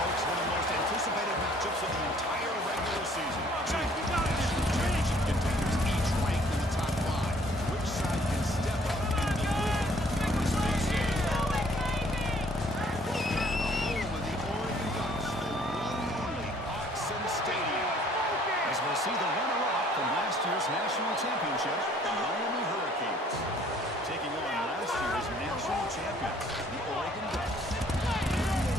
folks, one of the most anticipated matchups of the entire regular season. Check, you got it. Championship contenders, each ranked in the top 5. Which side can step up and deliver on this big stage? Home of the Oregon Ducks, the one and only Autzen Stadium. As we'll see the runner-up from last year's national championship, the Miami Hurricanes, taking on last year's national champions, the Oregon Ducks.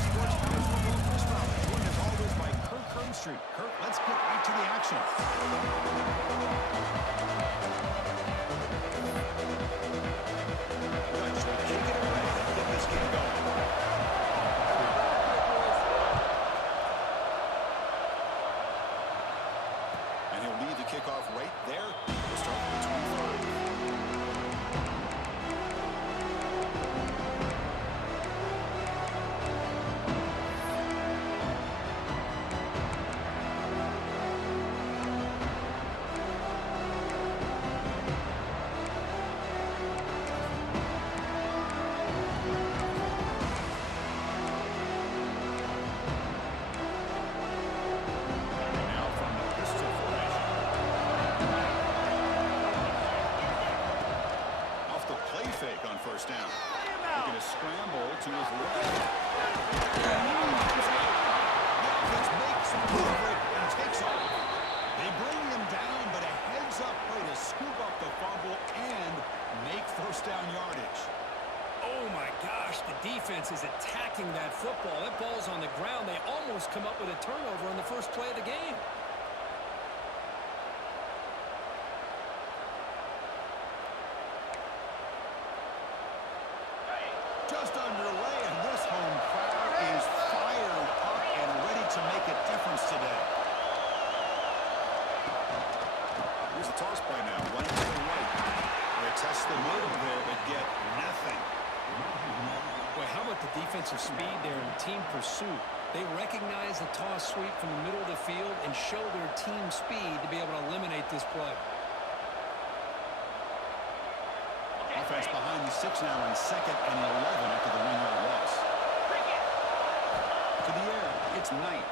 Sports College football, Chris Fowler, joined as always by Kirk Herbstreit. Kirk, let's get right to the action. Ducks will kick it away and get this game going. And he'll lead the kickoff right there. We'll start with 25. Now from the pistol formation. Off the play fake on first down. Looking to scramble to his left. The offense makes a move and takes off. They bring him down, but a heads-up play to scoop up the fumble and make first down yardage. Oh, my gosh. The defense is attacking that football. That ball's on the ground. They almost come up with a turnover on the first play of the game. Just underway, and this home crowd is fired up and ready to make a difference today. Here's a toss play now, running to the right. They test the middle there, but get nothing. Boy, how about the defensive speed there in team pursuit? They recognize the toss sweep from the middle of the field and show their team speed to be able to eliminate this play. Offense behind the 6 now in 2nd and 11 after the 1-yard loss. To the air, it's Knight.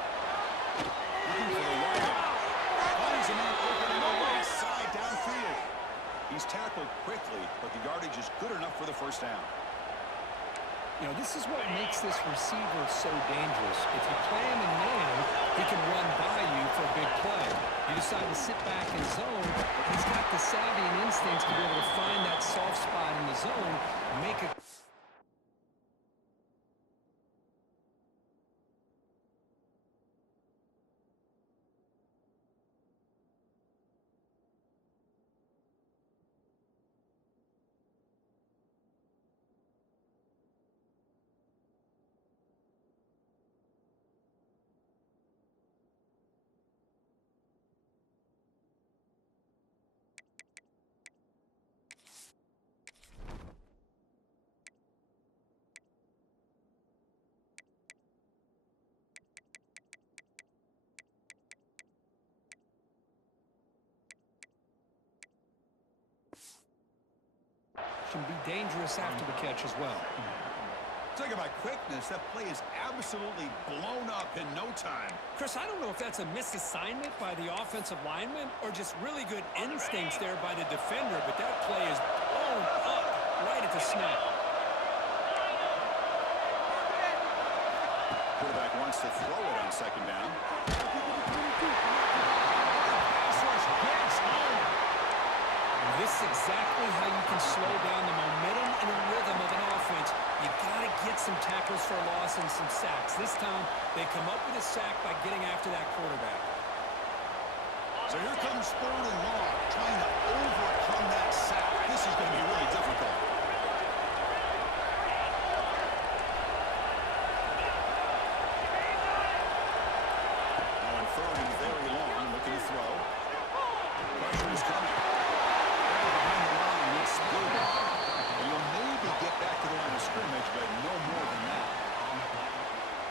Looking for the wideout. Finds a man open on the right side downfield. He's tackled quickly, but the yardage is good enough for the first down. You know, this is what makes this receiver so dangerous. If you play him in man, he can run by you for a big play. You decide to sit back in zone, he's got the savvy and instincts to be able to find that soft spot in the zone, make it. Can be dangerous after the catch as well. Talking about quickness, that play is absolutely blown up in no time. Chris, I don't know if that's a misassignment by the offensive lineman or just really good instincts there by the defender, but that play is blown up right at the snap. Quarterback wants to throw it on 2nd down. This is exactly how you can slow down the momentum and the rhythm of an offense. You got to get some tackles for a loss and some sacks. This time, they come up with a sack by getting after that quarterback. So here comes 3rd and long, trying to overcome that sack. This is going to be really difficult. Now on 3rd and very long, looking to throw. Pressure is coming. Behind the line, it's good. You'll maybe get back to the line of scrimmage, but no more than that.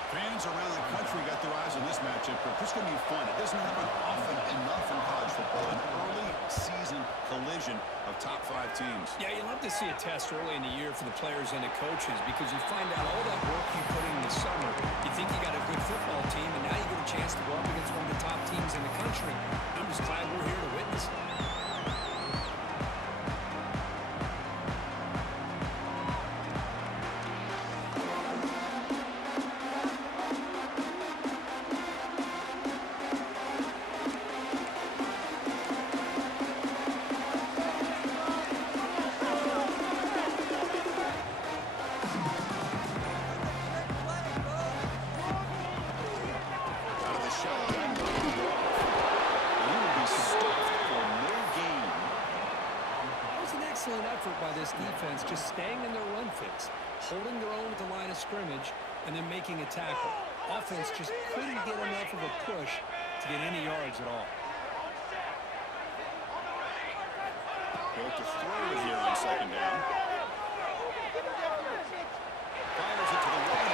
Fans around the country got their eyes on this matchup, but this is going to be fun. It doesn't happen often enough in college football, an early season collision of top 5 teams. Yeah, you love to see a test early in the year for the players and the coaches because you find out all that work you put in the summer. You think you got a good football this defense just staying in their run fits, holding their own at the line of scrimmage, and then making a tackle. Offense just couldn't get enough of a push to get any yards at all. Built to throw it here on second down. Fires it to the right.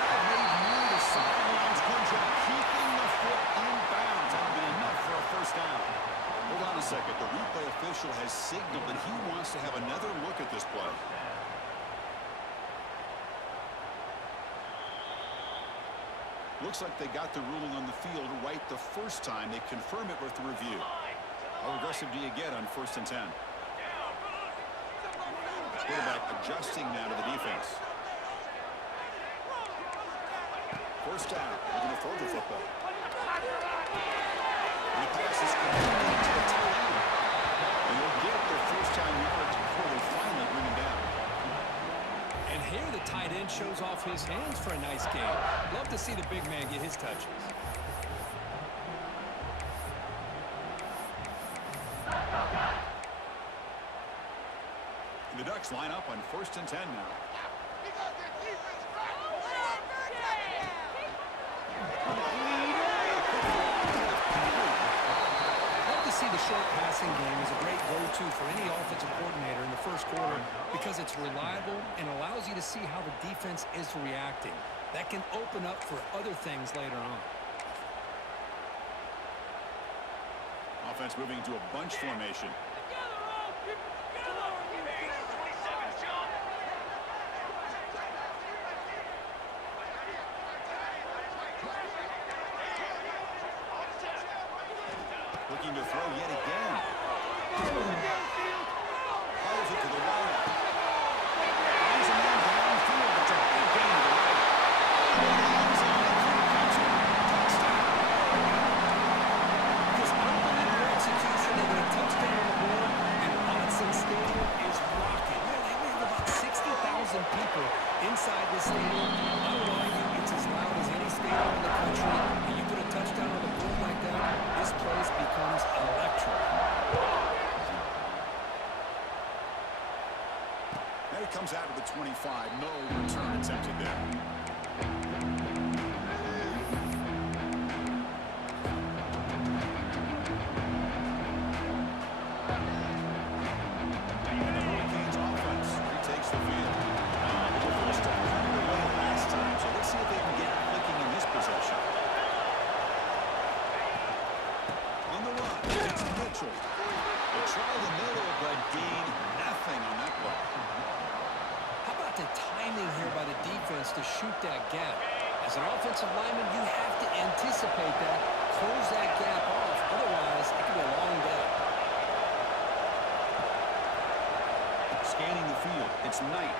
That made near the sidelines. Good job keeping the foot in bounds. That'll be enough for a first down. Hold on a second. The replay official has signaled that he wants to have another look at this play. Looks like they got the ruling on the field right the first time. They confirm it with the review. How aggressive do you get on 1st and 10? Quarterback adjusting now to the defense. First down. They're going to throw the football. And the pass is completed to the tight end. And they'll get their first-time yards before they finally bring him down. And here the tight end shows off his hands for a nice game. Love to see the big man get his touches. The Ducks line up on 1st and 10 now. Love to see the short passing game as a great go-to for any offensive coordinator in the first quarter because it's reliable and allows you to see how the defense is reacting. That can open up for other things later on. Offense moving into a bunch formation. Looking to throw yet again. Fires it to the right. Finds a man downfield. It's a big gain to the right. Touchdown. Just unbelievable execution. They get a touchdown on the board, and Autzen Stadium is rocking. Yeah, they have about 60,000 people inside this stadium. I would argue it's as loud as any stadium in the country. And you put a touchdown on the board like that, this place becomes electric. Now he comes out of the 25. No return attempted there. And the Hurricanes offense retakes the field. They were forced to run it away last time, so let's see if they can get clicking in this possession. On the run, it's Mitchell. They try the middle, but gain nothing on that play. How about the timing here by the defense to shoot that gap? As an offensive lineman, you have to anticipate that, close that gap off. Otherwise, it could be a long day. Scanning the field, it's Knight.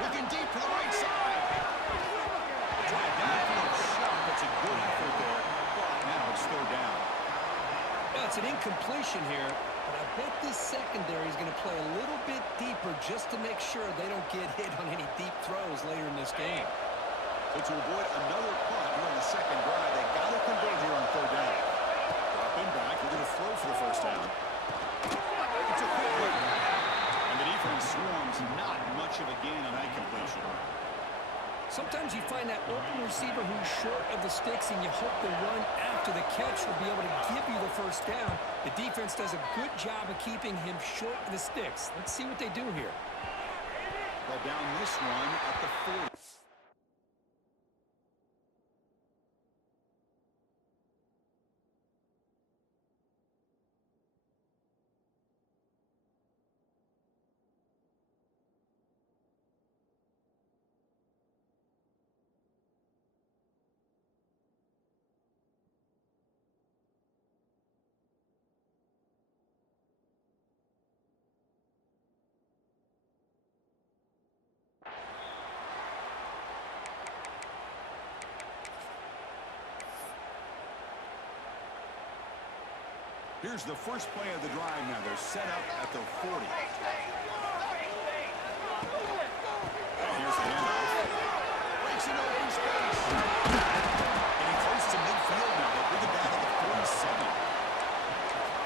Looking deep to the right side. Drive downfield shot. That's a good effort there. But now it's third down. Well, it's an incompletion here, but I bet this secondary is going to play a little bit deeper just to make sure they don't get hit on any deep throws later in this game. So to avoid another punt here on the second drive, they got to convert here on third down. Dropping back, they're going to throw for the first down. It's a quick one. And the defense swarms, not much of a gain on that completion. Sometimes you find that open receiver who's short of the sticks, and you hope the run after the catch will be able to give you the first down. The defense does a good job of keeping him short of the sticks. Let's see what they do here. They'll down this one at the 40. Here's the first play of the drive now. They're set up at the 40. And here's the handoff. Breaks an open space. And he close to midfield now. They bring it down to the 47.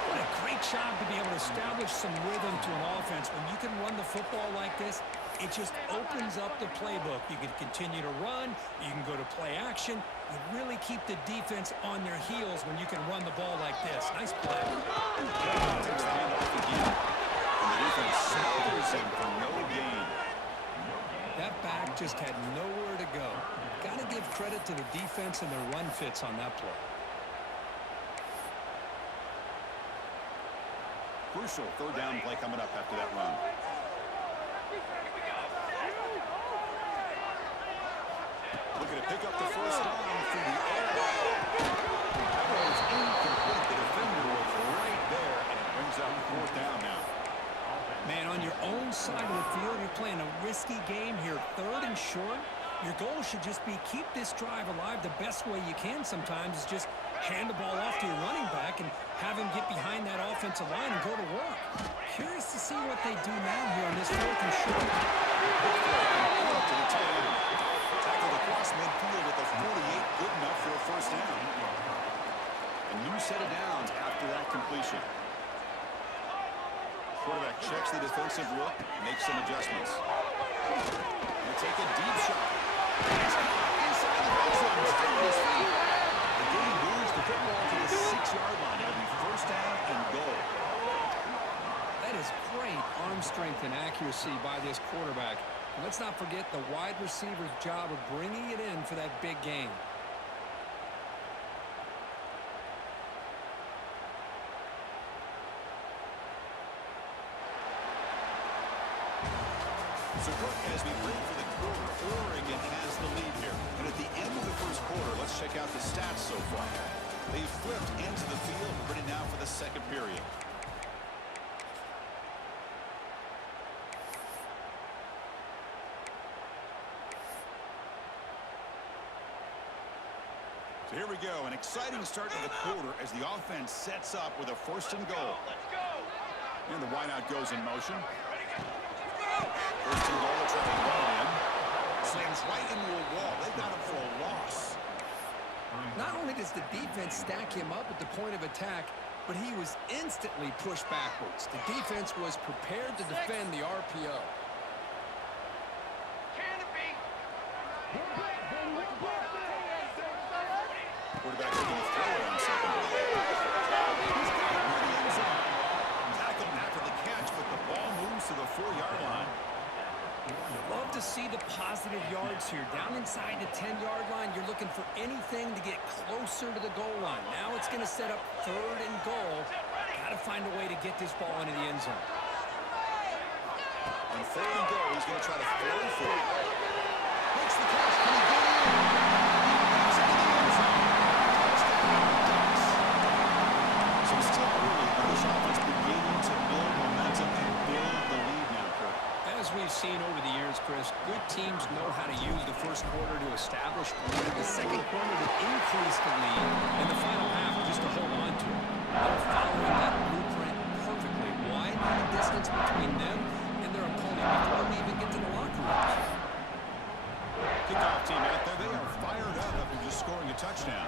What a great job to be able to establish some rhythm to an offense when you can run football like this, it just opens up the playbook. You can continue to run. You can go to play action. You really keep the defense on their heels when you can run the ball like this. Nice play. Takes the handoff again. And the defense smothers him for no gain. That back just had nowhere to go. Got to give credit to the defense and their run fits on that play. Crucial third down play coming up after that run. Looking to pick up the first down through the air. That was incomplete. The defender was right there, and it brings up fourth down now. Man, on your own side of the field, you're playing a risky game here. Third and short. Your goal should just be keep this drive alive the best way you can sometimes is just hand the ball off to your running back and have him get behind that offensive line and go to work. Curious to see what they do now here on this fourth and short. To the tight end. Tackled across midfield at the 48. Good enough for a first down. A new set of downs after that completion. Quarterback checks the defensive look, makes some adjustments. He'll take a deep shot. He's inside the red zone, still on his feet. The game moves the football to the 6-yard line. It'll be first down and goal. That is great arm strength and accuracy by this quarterback. And let's not forget the wide receiver's job of bringing it in for that big game. So, Cook, as we break for the quarter, Oregon has the lead here. And at the end of the first quarter, let's check out the stats so far. They've flipped into the field, ready now for the second period. So here we go, an exciting start to the quarter as the offense sets up with a first and goal. And the wideout goes in motion. First and goal, they're trying to run it in. Slams right into a wall. They got him for a loss. Not only does the defense stack him up at the point of attack, but he was instantly pushed backwards. The defense was prepared to defend the RPO. Quarterback looking to throw it on second down. He's got it near the end zone. Tackled him after the catch, but the ball moves to the 4-yard line. Love to see the positive yards here. Down inside the 10-yard line, you're looking for anything to get closer to the goal line. Now it's going to set up third and goal. Got to find a way to get this ball into the end zone. On third and goal, he's going to try to throw for it. Makes the catch. Can he get in? He's into the end zone. Touchdown, Ducks. So still early, but this offense beginning to build momentum and build the lead now, Kirk. As we've seen over the years, Chris, good teams know how to use the first quarter to establish lead, the second quarter to increase the lead, and the final half just to hold on to it. They're following that blueprint perfectly, widening the distance between them and their opponent before we even get to the locker rooms. Kickoff team out there, they are fired up after just scoring a touchdown.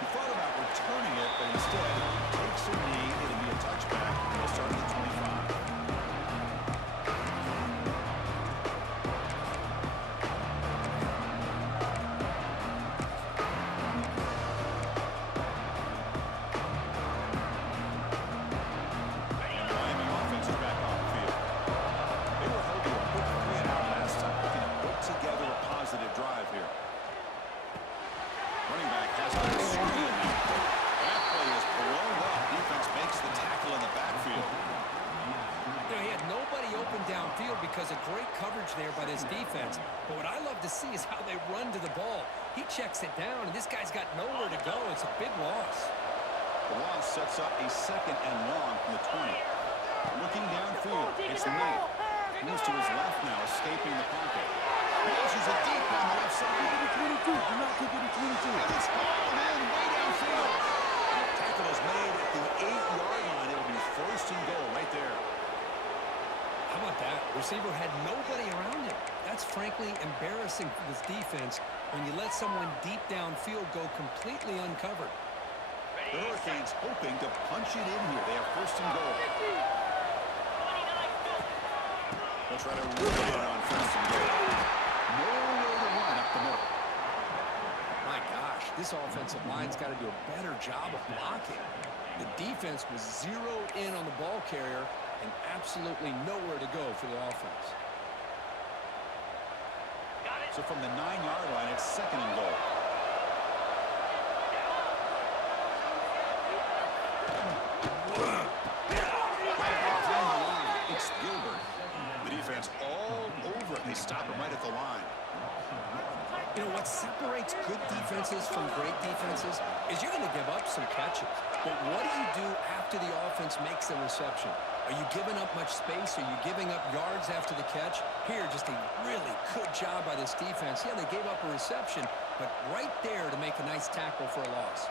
He thought about returning it, but instead takes a knee. It'll be a touchback. He'll start at the 25. And the Miami offense is back on the field. They were held to a quick 3-and-out last time. Looking to put together a positive drive here. Running back has a screen now. That play is blown up. Defense makes the tackle in the backfield. You know, he had nobody open downfield because of great coverage there by this defense. But what I love to see is how they run to the ball. He checks it down, and this guy's got nowhere to go. It's a big loss. The loss sets up a second and long from the 20. Looking downfield, it's Nate. Moves to his left now, escaping the pocket. Launches it deep on the left side. And it's falling in way downfield. Tackle is made at the 8-yard line. It'll be first and goal right there. How about that? Receiver had nobody around him. That's frankly embarrassing for this defense when you let someone deep downfield go completely uncovered. The Hurricanes hoping to punch it in here. They have first and goal. They'll try to run it in on first and goal. Nowhere to run up the middle. My gosh, this offensive line's got to do a better job of blocking. The defense was zeroed in on the ball carrier and absolutely nowhere to go for the offense. So from the 9-yard line, it's second and goal. It's Gilbert. The defense all over it. They stop him right at the line. You know, what separates good defenses from great defenses is you're going to give up some catches. But what do you do after the offense makes the reception? Are you giving up much space? Are you giving up yards after the catch? Here, just a really good job by this defense. Yeah, they gave up a reception, but right there to make a nice tackle for a loss.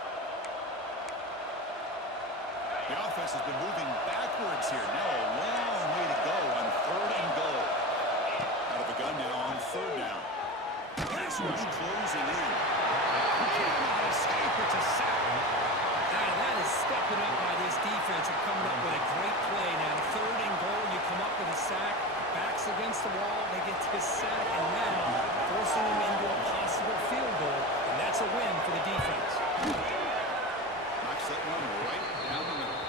The offense has been moving backwards here. Now a long way to go on third and goal. Out of the gun now on third down. Pass rush closing in. He cannot escape. It's a sack. Now that is stepping up by this defense and coming up with a great play. Now third and goal, you come up with a sack. Backs against the wall. They get this sack, and now forcing them into a possible field goal. And that's a win for the defense. Knocks that one right down the middle.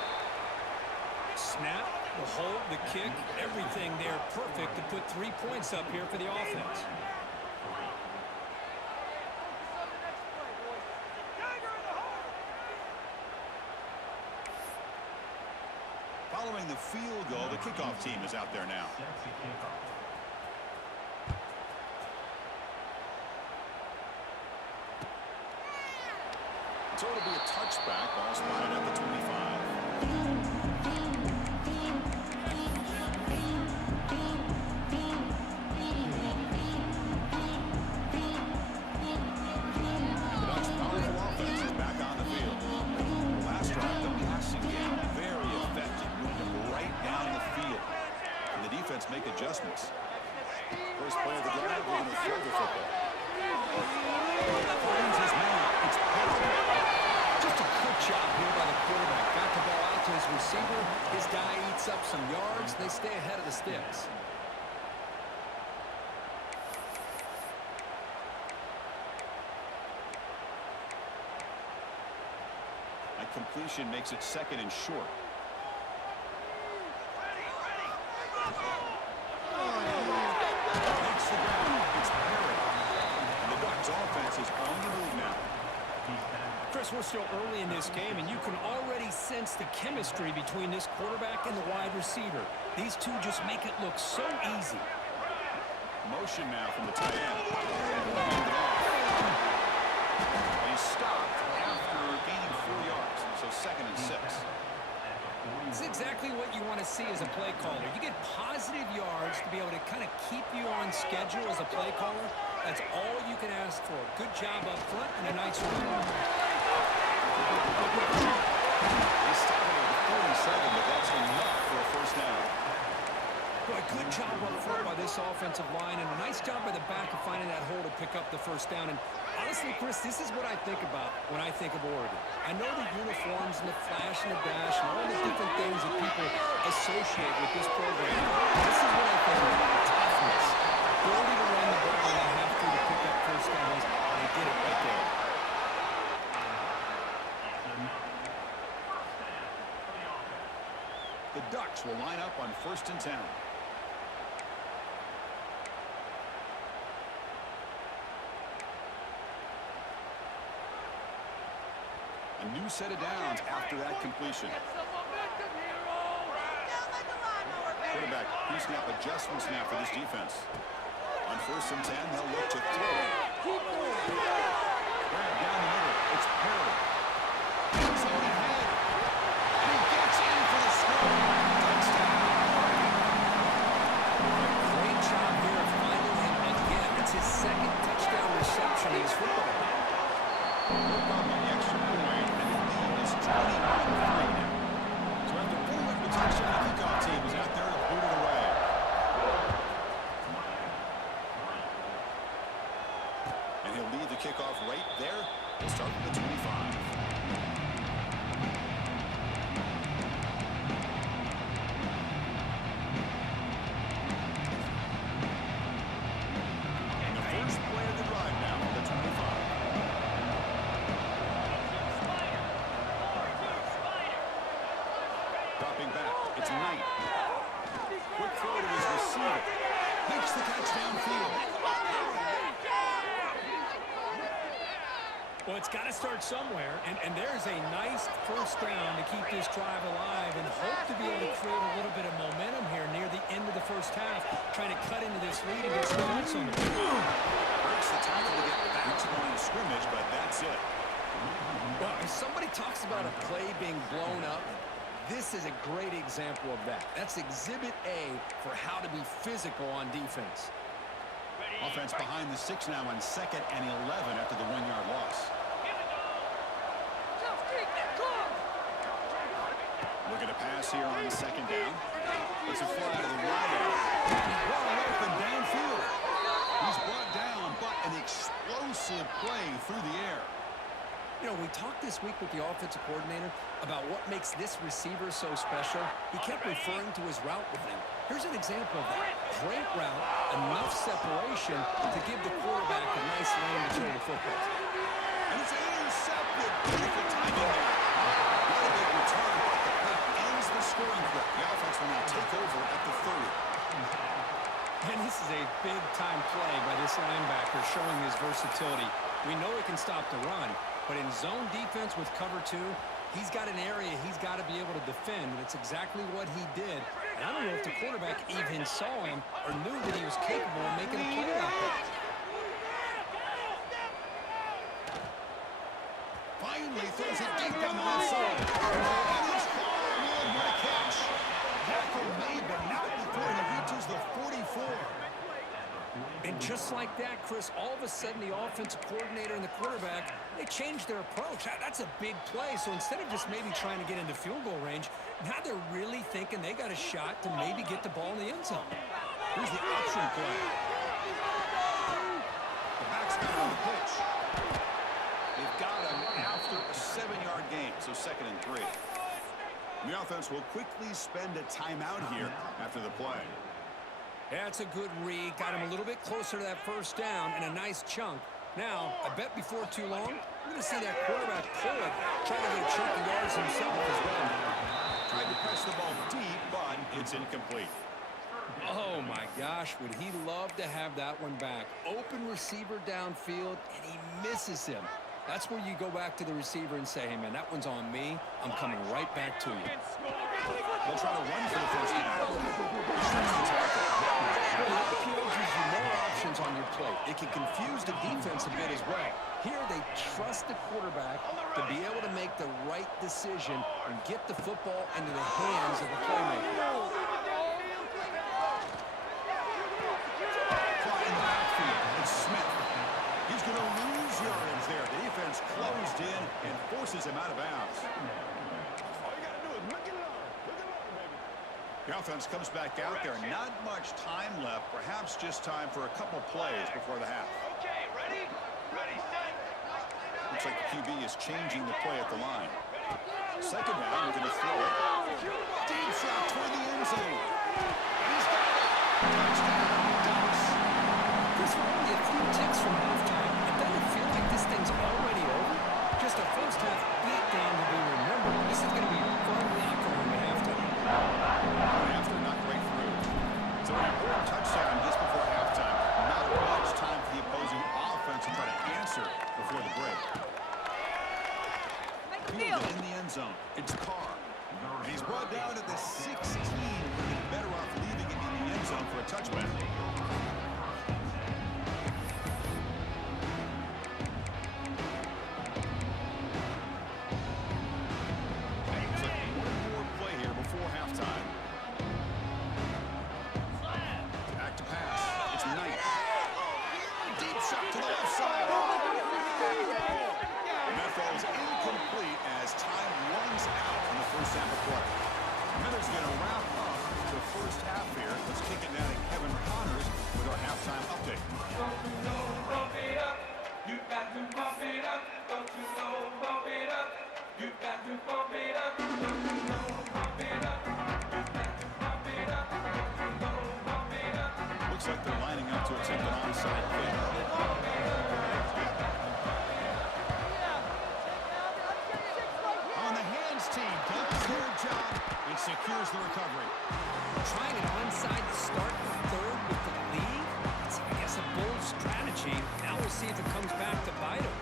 Snap, the hold, the kick, everything there perfect to put 3 points up here for the offense. Following the field goal, the kickoff team is out there now. So it'll be a touchback. Ball spotted at the 25. Make adjustments. First play of the drive, we're going to throw the football. Finds his man. It's Perry. Just a good job here by the quarterback. Got the ball out to his receiver. His guy eats up some yards. They stay ahead of the sticks. That completion makes it second and short. Chris, we're still early in this game, and you can already sense the chemistry between this quarterback and the wide receiver. These two just make it look so easy. Motion now from the tight end. And he's stopped after gaining 4 yards, so second and 6. It's exactly what you want to see as a play caller. You get positive yards to be able to kind of keep you on schedule as a play caller. That's all you can ask for. Good job up front and a nice run. They started at 47, but that's enough for a first down. Boy, good job up front by this offensive line, and a nice job by the back of finding that hole to pick up the first down. And honestly, Chris, this is what I think about when I think of Oregon. I know the uniforms and the flash and the dash and all the different things that people associate with this program. This is what I think about: toughness, ability to run the ball when they have to pick up first downs, and they did it right there. The Ducks will line up on first and 10. A new set of downs after that completion. Quarterback pre-snap adjustments now for this defense. On first and 10, they'll look to throw. Grab down the middle. It's Perry. He's on ahead. And he gets in for the score. Touchdown. Great job here of finding him again. It's his second touchdown reception in his football game. Work on the extra point, and the lead is 21-3 now. So after 4 repetitions, the kickoff team is out there to boot it away. And he'll lead the kickoff right there. We'll start with the 25. Well, it's got to start somewhere, and there's a nice first down to keep this drive alive and hope to be able to create a little bit of momentum here near the end of the first half, trying to cut into this lead and get some points on the board. Breaks the tackle to get back to the line of scrimmage, but that's it. Well, if somebody talks about a play being blown up, this is a great example of that. That's exhibit A for how to be physical on defense. Offense behind the 6 now on 2nd and 11 after the 1-yard loss. Looking to pass here on 2nd down. It's a fly to the right. Wide open downfield. He's brought down, but an explosive play through the air. You know, we talked this week with the offensive coordinator about what makes this receiver so special. He kept referring to his route with him. Here's an example of that. Great route, enough separation to give the quarterback a nice lane to throw the football. And it's intercepted. Beautiful timing there. Not a big return, but the pick ends the scoring threat. The offense will now take over at the 30. And this is a big-time play by this linebacker showing his versatility. We know he can stop the run, but in zone defense with cover 2, he's got an area he's got to be able to defend, and it's exactly what he did. And I don't know if the quarterback even saw him or knew that he was capable of making a play like that. Finally throws it deep down the left side. And it's Harwood. What a catch. Tackle made, but not before he reaches the 44. And just like that, Chris, all of a sudden the offensive coordinator and the quarterback, they changed their approach. That's a big play. So instead of just maybe trying to get into field goal range, now they're really thinking they got a shot to maybe get the ball in the end zone. Here's the option play. The back's got on the pitch. They've got him after a 7-yard gain, so 2nd and 3. And the offense will quickly spend a timeout here after the play. That's a good read. Got him a little bit closer to that first down and a nice chunk. Now, I bet before too long, we're going to see that quarterback pull it, try to get a chunk of yards himself as well. Tried to press the ball deep, but it's incomplete. Oh, my gosh, would he love to have that one back. Open receiver downfield, and he misses him. That's where you go back to the receiver and say, hey, man, that one's on me. I'm coming right back to you. They'll try to run for the first down. Well, the RPO gives you more options on your plate. It can confuse the defense a bit as well. Here, they trust the quarterback to be able to make the right decision and get the football into the hands of the playmaker. Caught in the backfield. It's Smith. He's going to lose yards there. The defense closed in and forces him out of bounds. The offense comes back out there. Not much time left. Perhaps just time for a couple plays before the half. Okay, ready? Ready, set. Looks like the QB is changing the play at the line. 2nd down, we're going to throw it. Deep shot toward the end zone. And he's got it. Touchdown, Ducks. This is only a few ticks from halftime. It doesn't feel like this thing's already over. Just a first half beatdown to be remembered. This is going to be fun locker room at halftime. After not right through. So an important touchdown just before halftime. Not much time for the opposing offense to try to answer before the break. Fielded in the end zone. It's Carr. And he's brought down at the 16. He's better off leaving it in the end zone for a touchback. Looks like they're lining up to attempt an onside kick. On the hands team, does their job and secures the recovery. Trying an onside start third with the lead? It's, I guess, a bold strategy. Now we'll see if it comes back to bite him.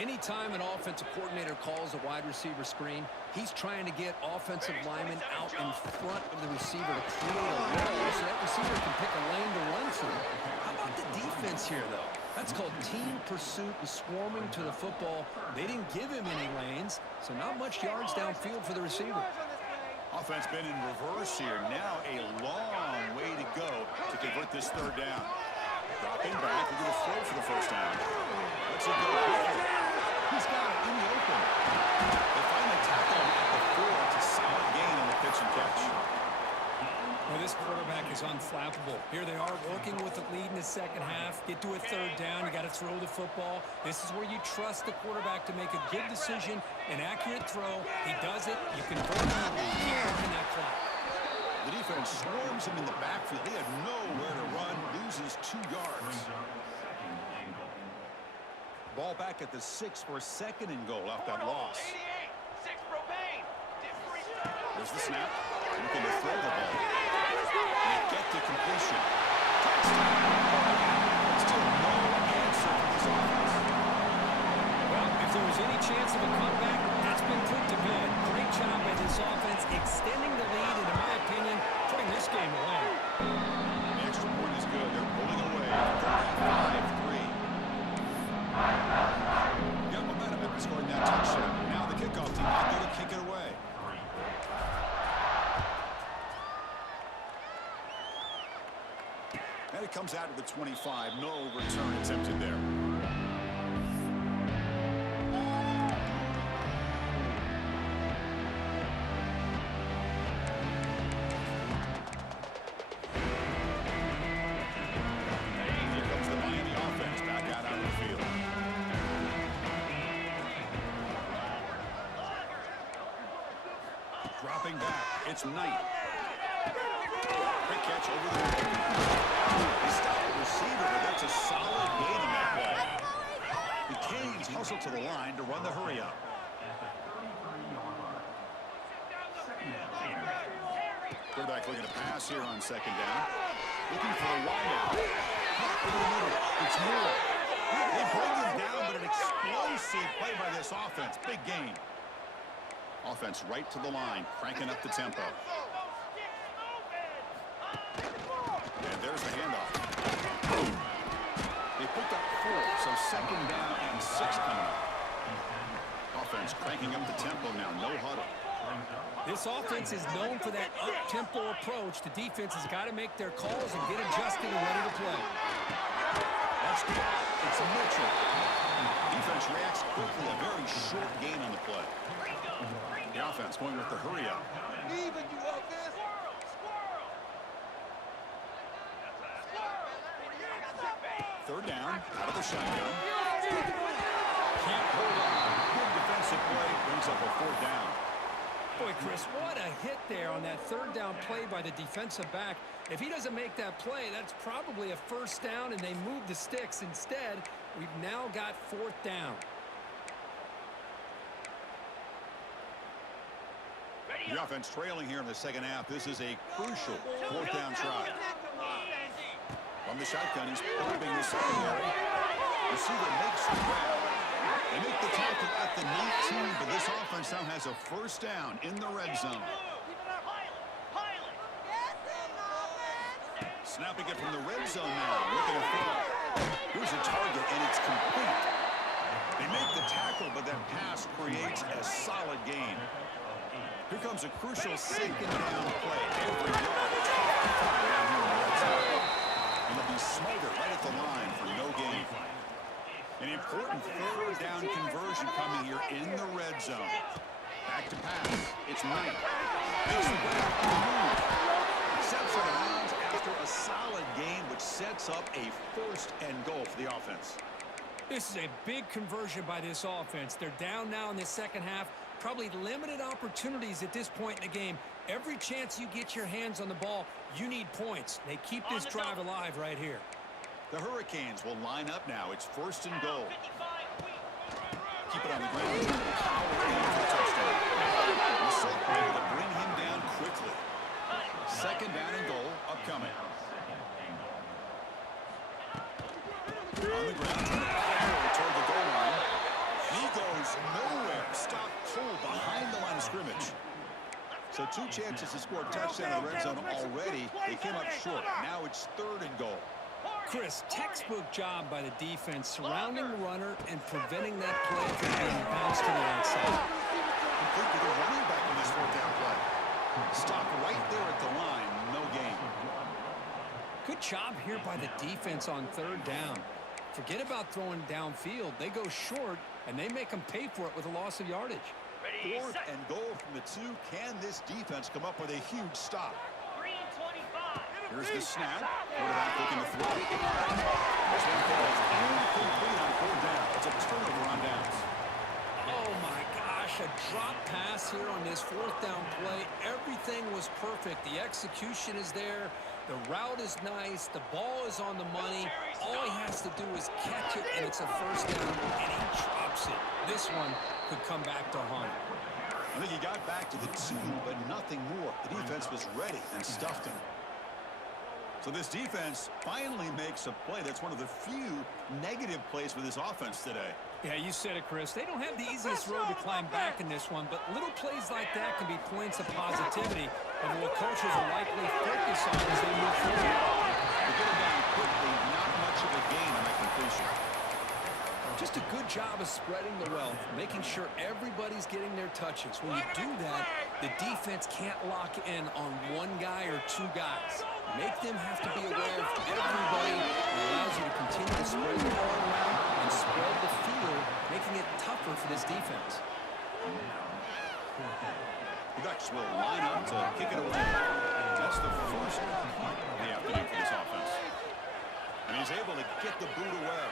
Anytime an offensive coordinator calls a wide receiver screen, he's trying to get offensive linemen out in front of the receiver to create a wall so that receiver can pick a lane to run through. How about the defense here, though? That's called team pursuit and swarming to the football. They didn't give him any lanes, so not much yards downfield for the receiver. Offense been in reverse here. Now a long way to go to convert this third down. Dropping back, we're going to throw for the first down. Let's it go quickly. He's got it in the open. They finally tackle him at the 4. It's a solid gain on the pitch and catch. Well, this quarterback is unflappable. Here they are working with the lead in the second half. Get to a third down. You got to throw the football. This is where you trust the quarterback to make a good decision, an accurate throw. He does it. You can burn him. Keep working that clock. The defense swarms him in the backfield. He had nowhere to run. Loses 2 yards. Ball back at the 6 for a second and goal off that loss. 88, 6 propane. There's the snap. Looking to throw the ball. And get the completion. Touchdown. Still no answer for this offense. Well, if there was any chance of a comeback, that's been put to bed. Great job by this offense extending the lead and, in my opinion, putting this game away. The extra point is good. They're pulling away. 35-3. Got momentum after scoring that touchdown. Now the kickoff team out there to kick it away. And it comes out to the 25. No return attempted there. Here comes the Miami offense back out on the field. Dropping back. It's Knight. Quick catch over the middle. He stopped the receiver, but that's a solid gain in that ball. The Canes hustle to the line to run the hurry up. Quarterback looking to pass here on second down. Looking for a wideout. Over the middle. It's Moore. They bring him down, but an explosive play by this offense. Big gain. Offense right to the line, cranking up the tempo. And there's the handoff. They picked up 4, so second down and 6 coming up. Offense cranking up the tempo now, no huddle. This offense is known for that up-tempo approach. The defense has got to make their calls and get adjusted and ready to play. That's good. It's Mitchell. Defense reacts quickly, a very short gain on the play. The offense going with the hurry up. Even you up this. Third down, out of the shotgun. Can't hold on. Good defensive play, brings up a 4th down. Boy, Chris, what a hit there on that third down play by the defensive back. If he doesn't make that play, that's probably a first down, and they move the sticks. Instead, we've now got 4th down. The offense trailing here in the second half. This is a crucial 4th down try. From the shotgun, he's probing the secondary. Receiver makes the grab. They make the tackle at the 19, but this offense now has a first down in the red zone. Snapping it from the red zone now. Looking to throw. Here's a target, and it's complete. They make the tackle, but that pass creates a solid gain. Here comes a crucial second down play. Every yard, tough to find down here in the red zone. And they'll be smothered right at the line for no gain. An important third down conversion coming here in the red zone. Back to pass. It's Knight. Makes the grab on the move. Steps out of bounds after a solid gain, which sets up a 1st and goal for the offense. This is a big conversion by this offense. They're down now in the second half. Probably limited opportunities at this point in the game. Every chance you get your hands on the ball, you need points. They keep this drive alive right here. The Hurricanes will line up now. It's 1st and goal. Keep it on the ground. Power in for the touchdown. Russell able to bring him down quickly. 2nd down and goal upcoming. On the ground, toward the goal line. He of scrimmage. So 2 chances to score a touchdown in the red zone already. They came up short. Now it's 3rd and goal. Chris, textbook job by the defense surrounding the runner and preventing that play from being bounced to the outside. Complete to the running back on this 4th down play. Stop right there at the line. No gain. Good job here by the defense on 3rd down. Forget about throwing downfield. They go short, and they make them pay for it with a loss of yardage. 4th and goal from the 2. Can this defense come up with a huge stop? Green 25. Here's the snap. Quarterback looking to throw. This one falls incomplete on 4th down. It's a turnover on downs. Oh, my gosh, a drop pass here on this 4th down play. Everything was perfect. The execution is there. The route is nice. The ball is on the money. All he has to do is catch it, and it's a 1st down, and he drops it. This one could come back to haunt him. I think he got back to the 2, but nothing more. The defense was ready and stuffed him. So this defense finally makes a play. That's one of the few negative plays for this offense today. Yeah, you said it, Chris. They don't have the easiest road to climb back in this one, but little plays like that can be points of positivity of what coaches will likely focus on as they move forward. To get it down quickly, not much of a gain on that completion. Just a good job of spreading the wealth, making sure everybody's getting their touches. When you do that, the defense can't lock in on 1 guy or 2 guys. Make them have to be aware of everybody. It allows you to continue to spread the ball around and spread the field, making it tougher for this defense. The Ducks will line up to kick it away. That's the first punt of the afternoon for this offense. And he's able to get the boot away.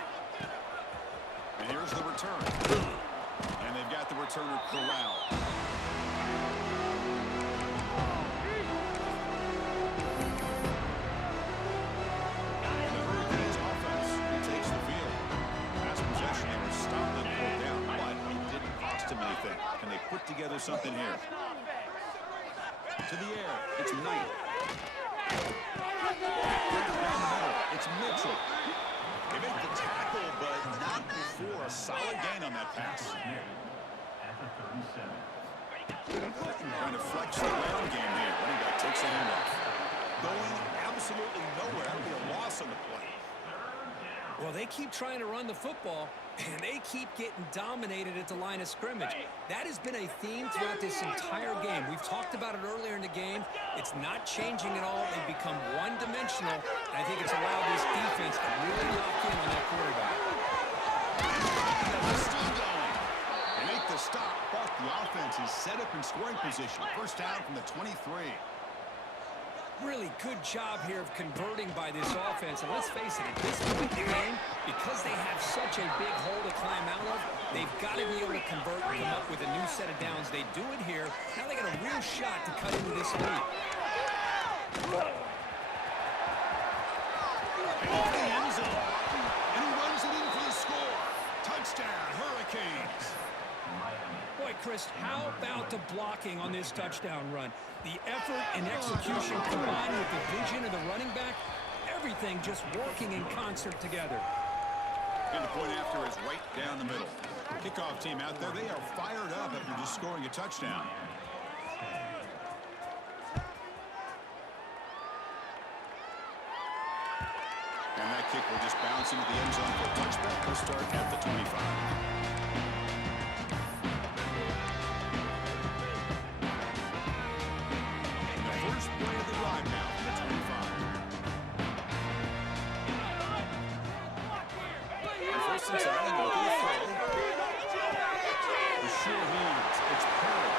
And here's the return. And they've got the returner corralled. And the Hurricanes offense takes the field. Last possession, they were stopped and pulled down, but it didn't cost them anything. Can they put together something here? To the air, it's Knight. Down the middle, it's Mitchell. They make the tackle, but not before a solid gain on that pass. Trying to flex the ground game here. Running back takes a handoff. Going absolutely nowhere. That'll be a loss on the play. Well, they keep trying to run the football, and they keep getting dominated at the line of scrimmage. That has been a theme throughout this entire game. We've talked about it earlier in the game. It's not changing at all. They've become one-dimensional, and I think it's allowed this defense to really lock in on that quarterback. They're still going. They make the stop, but the offense is set up in scoring position. 1st down from the 23. Really good job here of converting by this offense. And let's face it, at this point in the game, because they have such a big hole to climb out of, they've got to be able to convert and come up with a new set of downs. They do it here. Now they got a real shot to cut into this lead. Off the end zone. And he runs it in for the score. Touchdown, Hurricanes. Boy, Chris, how about the blocking on this touchdown run? The effort and execution combined with the vision of the running back, everything just working in concert together. And the point after is right down the middle. Kickoff team out there, they are fired up after just scoring a touchdown. And that kick will just bounce into the end zone for a touchback. They'll start at the 25. First play of the drive now from the 25. First and 10, looking to throw. The sure hands. It's Pearl.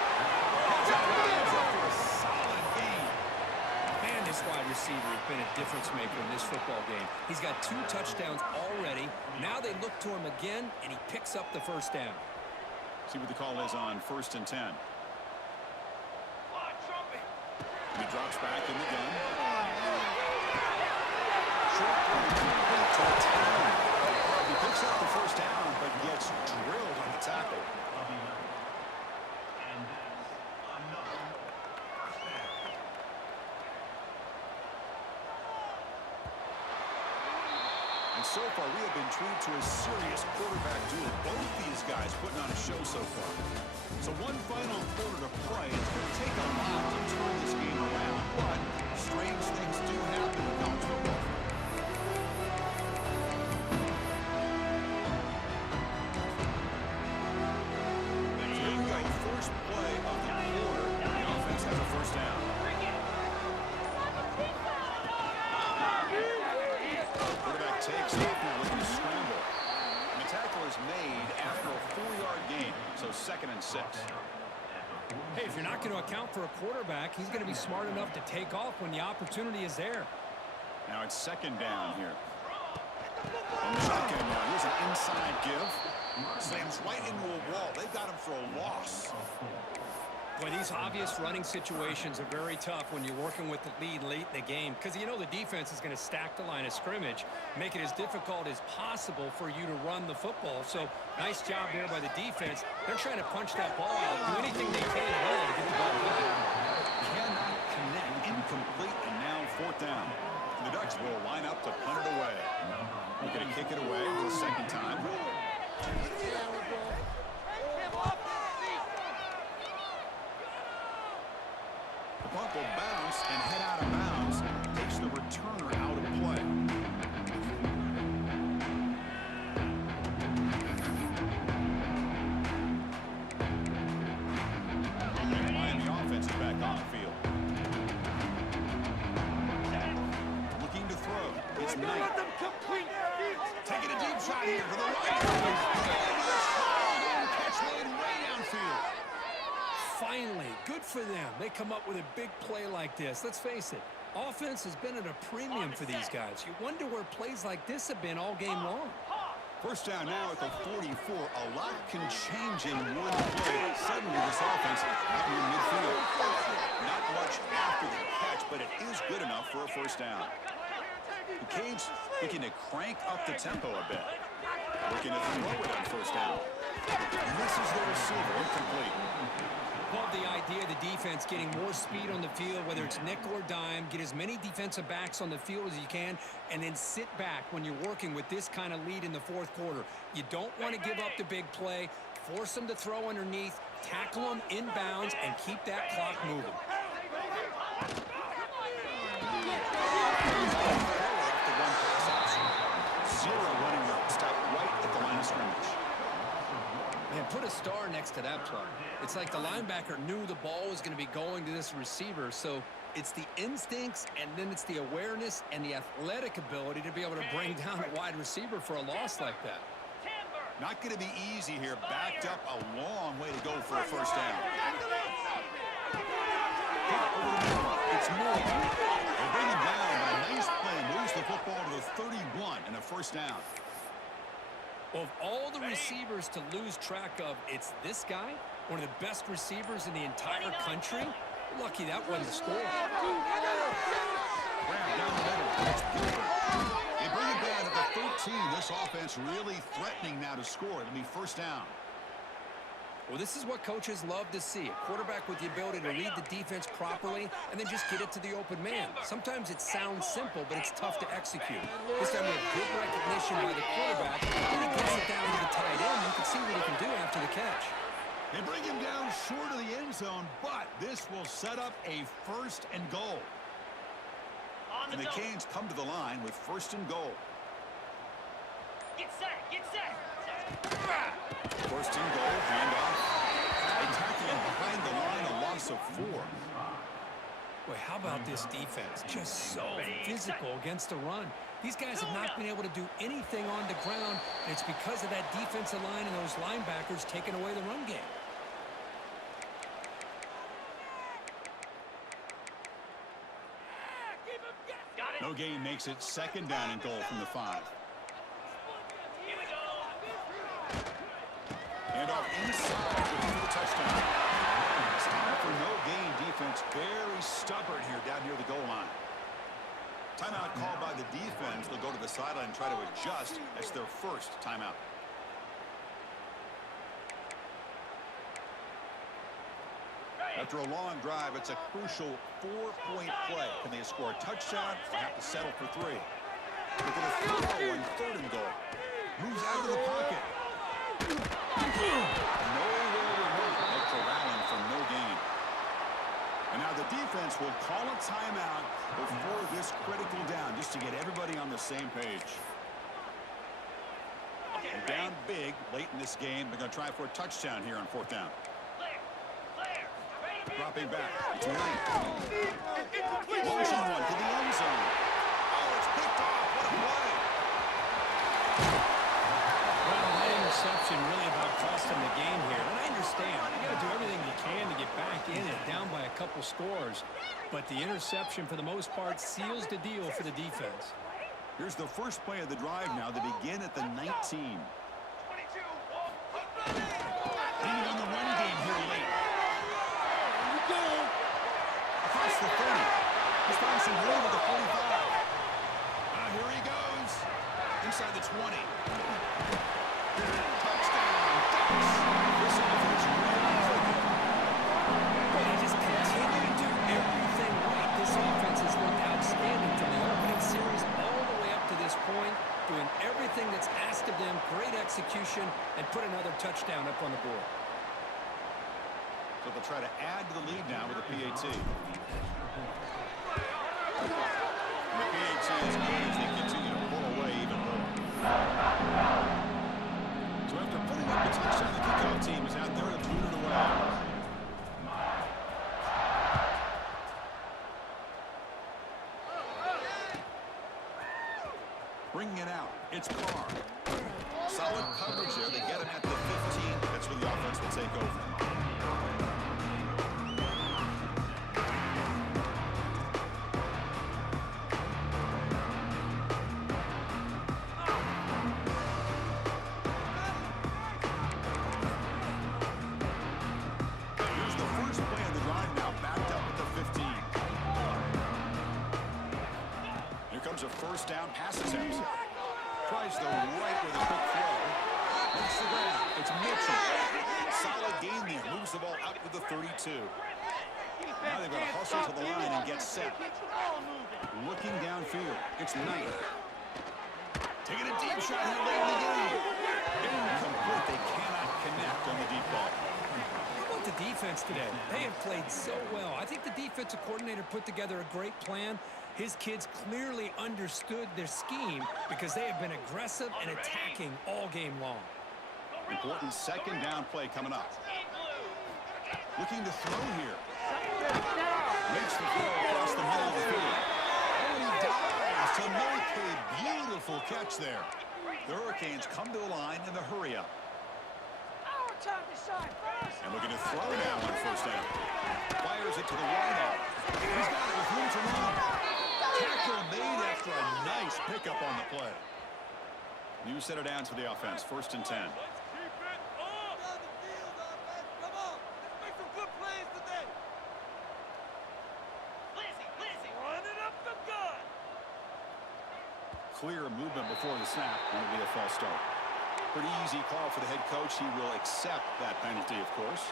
That's after a solid game. Man, this wide receiver has been a difference maker in this football game. He's got 2 touchdowns already. Now they look to him again, and he picks up the 1st down. See what the call is on 1st and 10. He drops back in the gun. Short complete to the 10. He picks up the 1st down, but gets drilled on the tackle. And so far, we have been treated to a serious quarterback duel. Both these guys putting on a show so far. So one final quarter to play. It's going to take a lot to turn this game around, but strange things do happen in college football. Here we go. First play of the quarter. The offense has a first down. Quarterback takes off now looking to scramble. And the tackle is made after a 4-yard gain, so 2nd and 6. Hey, if you're not going to account for a quarterback, he's going to be smart enough to take off when the opportunity is there. Now it's 2nd down here. On the shotgun now, here's an inside give. Slams right into a wall. They've got him for a loss. Boy, these obvious running situations are very tough when you're working with the lead late in the game because you know the defense is going to stack the line of scrimmage, make it as difficult as possible for you to run the football. So nice job there by the defense. They're trying to punch that ball out, do anything they can really to get the ball back. Cannot connect. Incomplete, and now 4th down. The Ducks will line up to punt it away. They're going to kick it away for the 2nd time. The punt will bounce and head out of bounds. Takes the returner out of play. And the offense is back on the field. Looking to throw. It's Knight. Taking a deep shot here for the right. Catch made way downfield. Finally, good for them. They come up with a big play like this. Let's face it, offense has been at a premium for these guys. You wonder where plays like this have been all game long. First down now at the 44. A lot can change in one play. Suddenly this offense out near midfield. Not much after the catch, but it is good enough for a first down. The Canes looking to crank up the tempo a bit. Looking to throw it on first down. And this is the receiver, incomplete. Love the idea of the defense getting more speed on the field, whether it's nickel or dime, get as many defensive backs on the field as you can, and then sit back when you're working with this kind of lead in the 4th quarter. You don't want to give up the big play, force them to throw underneath, tackle them inbounds, and keep that clock moving. Zero running route. Stop right at the line of scrimmage. Man, put a star next to that play. It's like the linebacker knew the ball was going to be going to this receiver, so it's the instincts, and then it's the awareness and the athletic ability to be able to bring down a wide receiver for a loss like that. Not going to be easy here. Backed up a long way to go for a first down. It's Moore. They bring him down, but a nice play moves the football to the 31 and a first down. Well, of all the receivers to lose track of, it's this guy, one of the best receivers in the entire country. Lucky that wasn't the score. Brown down the middle. That's Gilbert. They bring it down at the 13. This offense really threatening now to score. It'll be first down. Well, this is what coaches love to see. A quarterback with the ability to read the defense properly and then just get it to the open man. Sometimes it sounds simple, but it's tough to execute. This time we have good recognition by the quarterback. When he gets it down to the tight end, you can see what he can do after the catch. They bring him down short of the end zone, but this will set up a first and goal. And the Canes come to the line with first and goal. Get set, get set. First and goal, handoff. They tackle him behind the line, a loss of 4. Boy, how about this defense? Just so physical against the run. These guys have not been able to do anything on the ground, and it's because of that defensive line and those linebackers taking away the run game. No gain makes it second down and goal from the 5. And off inside for the touchdown. Stop for no gain defense. Very stubborn here down near the goal line. Timeout called by the defense. They'll go to the sideline and try to adjust. That's their first timeout. After a long drive, it's a crucial 4-point play. Can they score a touchdown or have to settle for 3? Looking to throw on 3rd and goal. Moves out of the pocket. Nowhere to run. They're corralling for no gain. And now the defense will call a timeout before this critical down, just to get everybody on the same page. They're down big late in this game. They're going to try for a touchdown here on 4th down. Dropping back. It's Knight. Launching one to the end zone. Oh, it's picked off. What a play. Well, that interception really about cost him the game here. And I understand. You got to do everything you can to get back in it, down by a couple scores. But the interception, for the most part, seals the deal for the defense. Here's the first play of the drive now. They begin at the 19. Leaning on the run game here late. Here we go. Across the 30. He's finding some room at the 45. Here he goes. Inside the 20. Touchdown. Ducks. This offense really clicking. But they just continue to do everything right. This offense has looked outstanding from the opening series all the way up to this point, doing everything that's asked of them, great execution, and put another touchdown up on the board. So they'll try to add to the lead now with a PAT. And the PAT is good as they continue to pull away even more. So after putting up the touchdown, the kickoff team is out there to boot it away. Bringing it out. It's Carr. Solid coverage there. They get him at the 15. That's where the offense will take over. Here's the first play of the drive now, backed up at the 15. Here comes a first down pass attempt. Tries the right with a quick throw. Hits the ground. It's Mitchell. Solid gain there. Moves the ball out to the 32. Now they've got to hustle to the line and get set. Looking downfield. It's Knight. Taking a deep shot here late in the game. Incomplete. They cannot connect on the deep ball. How about the defense today? They have played so well. I think the defensive coordinator put together a great plan. His kids clearly understood their scheme because they have been aggressive and attacking all game long. Important second down play coming up. Looking to throw here. Makes the throw across the middle of the field. And he dives to make a beautiful catch there. The Hurricanes come to the line in the hurry-up. And looking to throw now on first down. Fires it to the wideout. He's got it with room to run. Tackle made after a nice pickup on the play. New set of downs for the offense. 1st and 10. Clear movement before the snap. Going to be a false start. Pretty easy call for the head coach. He will accept that penalty, of course.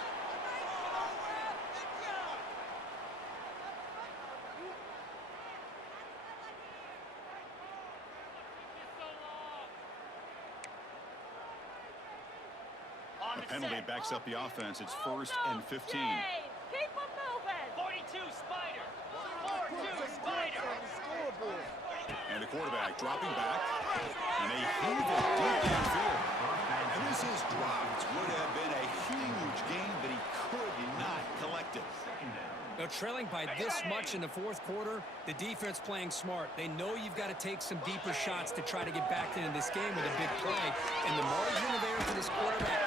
The penalty backs up the offense. It's 1st and 15. Keep them moving. 42 Spider. 42 Spider. And the quarterback dropping back. And they heave it deep downfield. And this is dropped. Would have been a huge game, but he could not collect it. Now, trailing by this much in the 4th quarter, the defense playing smart. They know you've got to take some deeper shots to try to get back into this game with a big play. And the margin of error for this quarterback.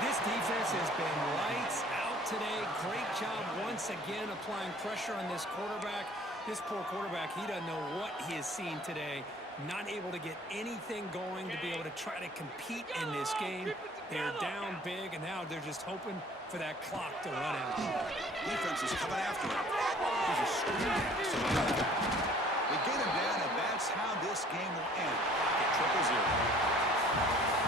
This defense has been lights out today. Great job once again applying pressure on this quarterback. This poor quarterback, he doesn't know what he has seen today. Not able to get anything going to be able to try to compete in this game. They're down big, and now they're just hoping for that clock to run out. Defense is coming after him. There's a screen pass. They get him down, and that's how this game will end. 0-0.